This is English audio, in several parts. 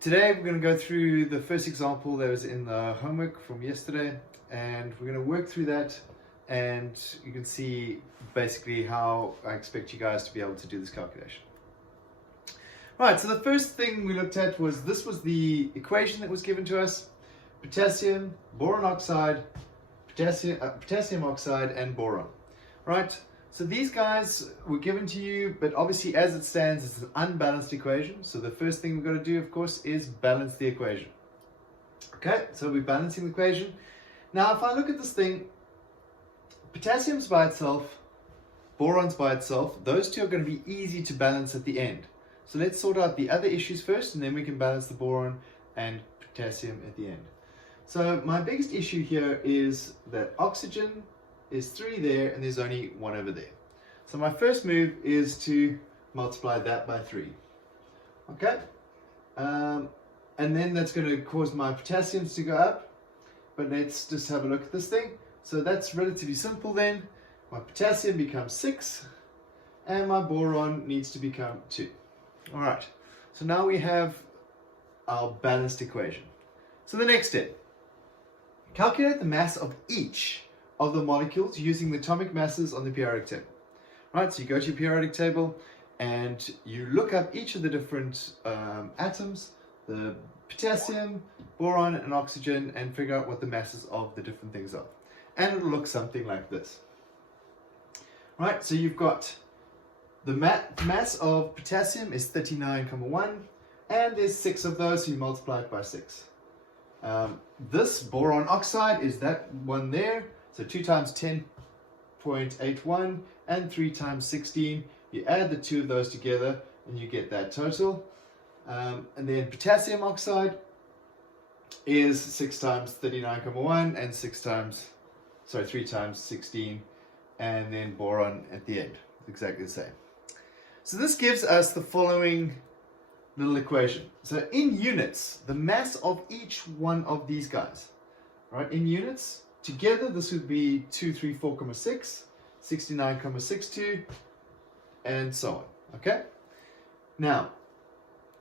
Today we're going to go through the first example that was in the homework from yesterday, and we're going to work through that, and you can see basically how I expect you guys to be able to do this calculation. Right, so the first thing we looked at was the equation that was given to us: potassium, boron oxide, potassium oxide, and boron. Right, so these guys were given to you, but obviously as it stands, it's an unbalanced equation. So the first thing we've got to do, of course, is balance the equation. Okay, so we're balancing the equation. Now, if I look at this thing, potassium's by itself, boron's by itself. Those two are going to be easy to balance at the end. So let's sort out the other issues first, and then we can balance the boron and potassium at the end. So my biggest issue here is that oxygen is 3 there, and there's only 1 over there. So my first move is to multiply that by 3. Okay? And then that's going to cause my potassiums to go up. But let's just have a look at this thing. So that's relatively simple then. My potassium becomes 6, and my boron needs to become 2. Alright, so now we have our balanced equation. So the next step, calculate the mass of each of the molecules using the atomic masses on the periodic table. Right, so you go to your periodic table and you look up each of the different atoms, the potassium, boron, and oxygen, and figure out what the masses of the different things are. And it'll look something like this. Right, so you've got the mass of potassium is 39,1, and there's 6 of those, so you multiply it by 6. This boron oxide is that one there. So 2 times 10.81 and 3 times 16. You add the 2 of those together and you get that total. And then potassium oxide is 6 times 39,1 and 3 times 16. And then boron at the end. Exactly the same. So this gives us the following little equation. So in units, the mass of each one of these guys, right, in units, together, this would be 234,6, 69,62, and so on. Okay? Now,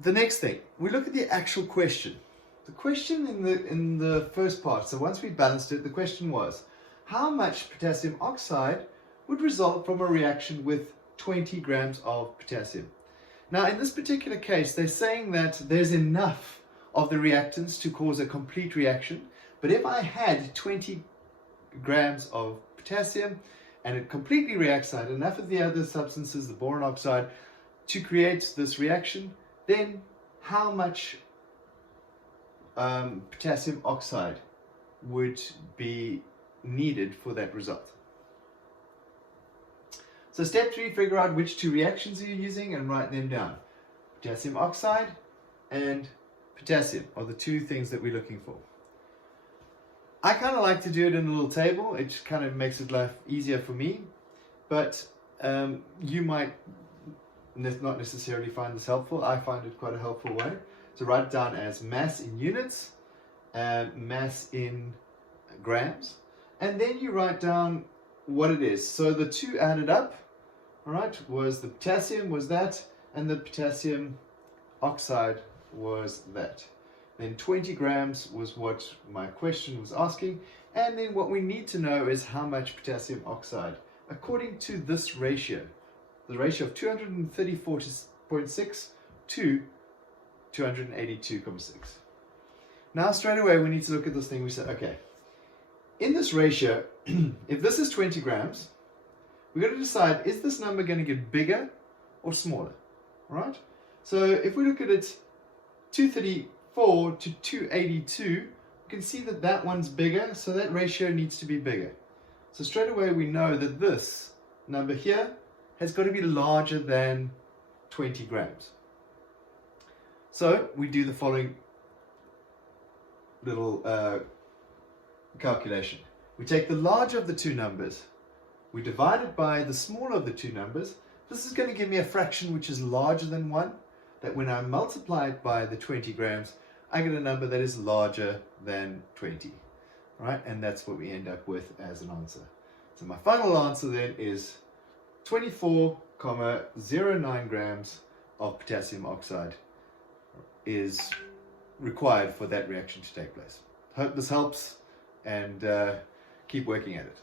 the next thing, we look at the actual question. The question in the first part, so once we balanced it, the question was, how much potassium oxide would result from a reaction with 20 grams of potassium? Now, in this particular case, they're saying that there's enough of the reactants to cause a complete reaction, but if I had 20 grams of potassium and it completely reacts out enough of the other substances, the boron oxide, to create this reaction, then how much potassium oxide would be needed for that result? So step 3, figure out which 2 reactions you're using and write them down. Potassium oxide and potassium are the 2 things that we're looking for. I kind of like to do it in a little table. It just kind of makes it life easier for me. But you might not necessarily find this helpful. I find it quite a helpful way. So write it down as mass in units, mass in grams. And then you write down what it is. So the 2 added up, all right, was the potassium was that, and the potassium oxide was that. Then 20 grams was what my question was asking. And then what we need to know is how much potassium oxide, according to this ratio, the ratio of 234.6 to 282.6. Now, straight away, we need to look at this thing. We say, okay, in this ratio, if this is 20 grams, we've got to decide, is this number going to get bigger or smaller? All right? So if we look at it, 234 to 282, you can see that that one's bigger, so that ratio needs to be bigger. So straight away we know that this number here has got to be larger than 20 grams. So we do the following little calculation. We take the larger of the 2 numbers, we divide it by the smaller of the 2 numbers. This is going to give me a fraction which is larger than 1, that when I multiply it by the 20 grams, I get a number that is larger than 20, right? And that's what we end up with as an answer. So my final answer then is 24,09 grams of potassium oxide is required for that reaction to take place. Hope this helps, and keep working at it.